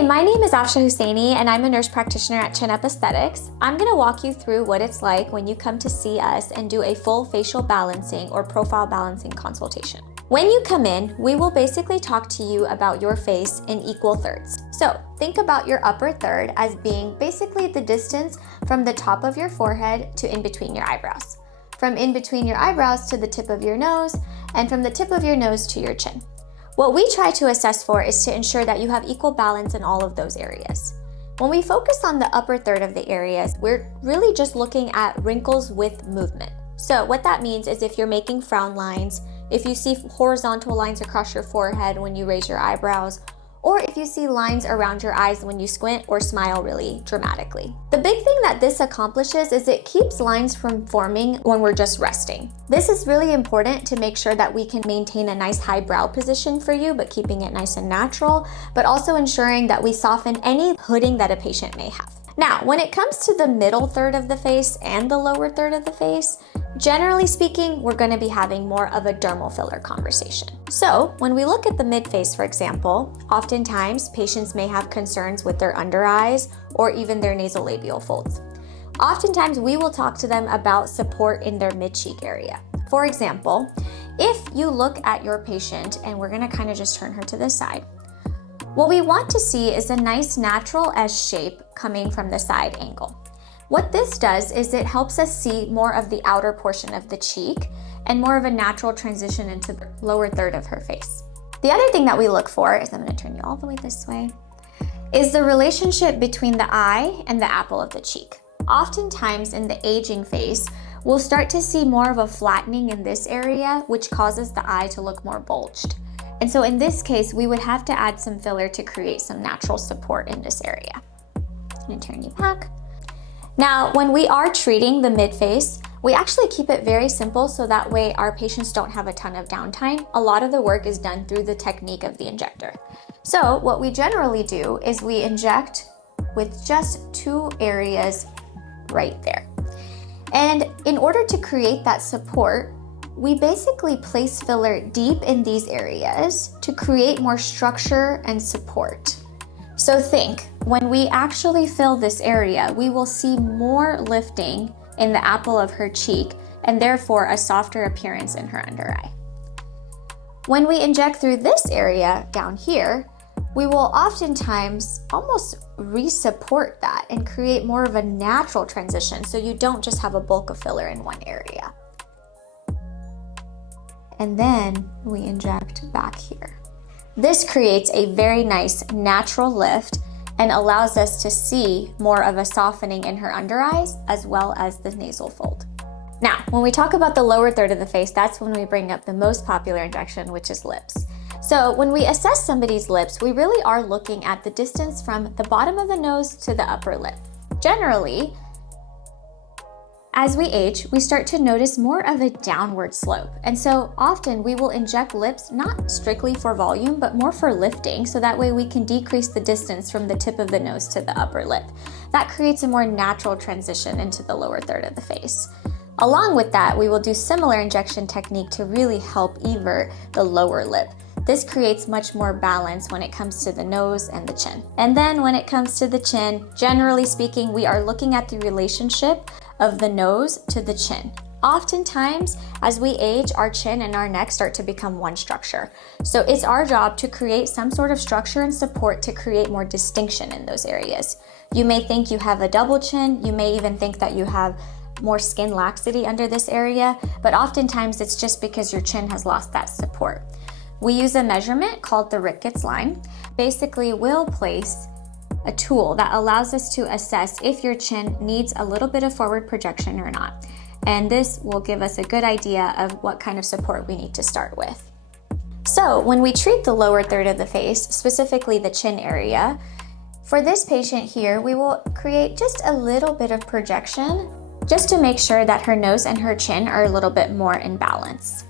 Hi, my name is Afsha Husseini and I'm a nurse practitioner at Chin-Up Aesthetics. I'm going to walk you through what it's like when you come to see us and do a full facial balancing or profile balancing consultation. When you come in, we will basically talk to you about your face in equal thirds. So think about your upper third as being basically the distance from the top of your forehead to in between your eyebrows, from in between your eyebrows to the tip of your nose, and from the tip of your nose to your chin. What we try to assess for is to ensure that you have equal balance in all of those areas. When we focus on the upper third of the areas, we're really just looking at wrinkles with movement. So what that means is if you're making frown lines, if you see horizontal lines across your forehead when you raise your eyebrows, or if you see lines around your eyes when you squint or smile really dramatically. The big thing that this accomplishes is it keeps lines from forming when we're just resting. This is really important to make sure that we can maintain a nice high brow position for you, but keeping it nice and natural, but also ensuring that we soften any hooding that a patient may have. Now, when it comes to the middle third of the face and the lower third of the face, generally speaking, we're going to be having more of a dermal filler conversation. So when we look at the mid-face, for example, oftentimes patients may have concerns with their under eyes or even their nasolabial folds. Oftentimes we will talk to them about support in their mid-cheek area. For example, if you look at your patient, and we're going to kind of just turn her to the side, what we want to see is a nice natural S shape coming from the side angle. What this does is it helps us see more of the outer portion of the cheek and more of a natural transition into the lower third of her face. The other thing that we look for is, I'm going to turn you all the way this way, is the relationship between the eye and the apple of the cheek. Oftentimes in the aging face, we'll start to see more of a flattening in this area, which causes the eye to look more bulged. And so in this case, we would have to add some filler to create some natural support in this area. I'm going to turn you back. Now, when we are treating the mid-face, we actually keep it very simple so that way our patients don't have a ton of downtime. A lot of the work is done through the technique of the injector. So what we generally do is we inject with just 2 areas right there. And in order to create that support, we basically place filler deep in these areas to create more structure and support. So think, when we actually fill this area, we will see more lifting in the apple of her cheek and therefore a softer appearance in her under eye. When we inject through this area down here, we will oftentimes almost re-support that and create more of a natural transition so you don't just have a bulk of filler in one area. And then we inject back here. This creates a very nice natural lift and allows us to see more of a softening in her under eyes as well as the nasal fold. Now, when we talk about the lower third of the face, that's when we bring up the most popular injection, which is lips. So when we assess somebody's lips, we really are looking at the distance from the bottom of the nose to the upper lip. Generally, as we age, we start to notice more of a downward slope. And so often we will inject lips not strictly for volume, but more for lifting. So that way we can decrease the distance from the tip of the nose to the upper lip. That creates a more natural transition into the lower third of the face. Along with that, we will do similar injection technique to really help evert the lower lip. This creates much more balance when it comes to the nose and the chin. And then when it comes to the chin, generally speaking, we are looking at the relationship of the nose to the chin. Oftentimes, as we age, our chin and our neck start to become one structure. So it's our job to create some sort of structure and support to create more distinction in those areas. You may think you have a double chin, you may even think that you have more skin laxity under this area, but oftentimes it's just because your chin has lost that support. We use a measurement called the Ricketts line. Basically, we'll place a tool that allows us to assess if your chin needs a little bit of forward projection or not. And this will give us a good idea of what kind of support we need to start with. So when we treat the lower third of the face, specifically the chin area, for this patient here, we will create just a little bit of projection just to make sure that her nose and her chin are a little bit more in balance.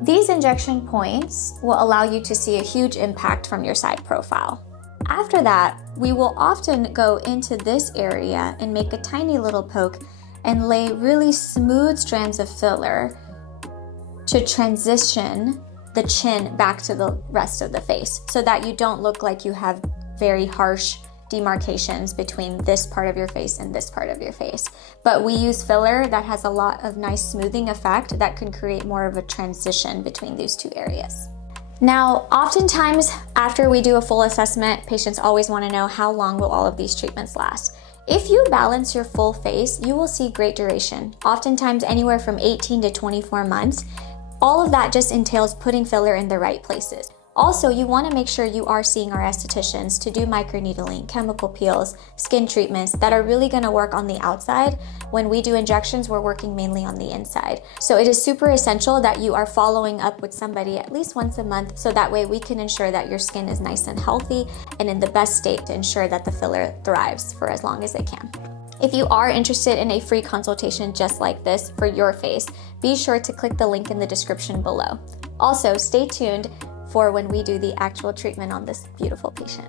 These injection points will allow you to see a huge impact from your side profile. After that, we will often go into this area and make a tiny little poke and lay really smooth strands of filler to transition the chin back to the rest of the face so that you don't look like you have very harsh demarcations between this part of your face and this part of your face. But we use filler that has a lot of nice smoothing effect that can create more of a transition between these two areas. Now, oftentimes after we do a full assessment, patients always want to know how long will all of these treatments last. If you balance your full face, you will see great duration, oftentimes anywhere from 18 to 24 months. All of that just entails putting filler in the right places. Also, you want to make sure you are seeing our estheticians to do microneedling, chemical peels, skin treatments that are really going to work on the outside. When we do injections, we're working mainly on the inside. So it is super essential that you are following up with somebody at least once a month, so that way we can ensure that your skin is nice and healthy and in the best state to ensure that the filler thrives for as long as it can. If you are interested in a free consultation just like this for your face, be sure to click the link in the description below. Also, stay tuned for when we do the actual treatment on this beautiful patient.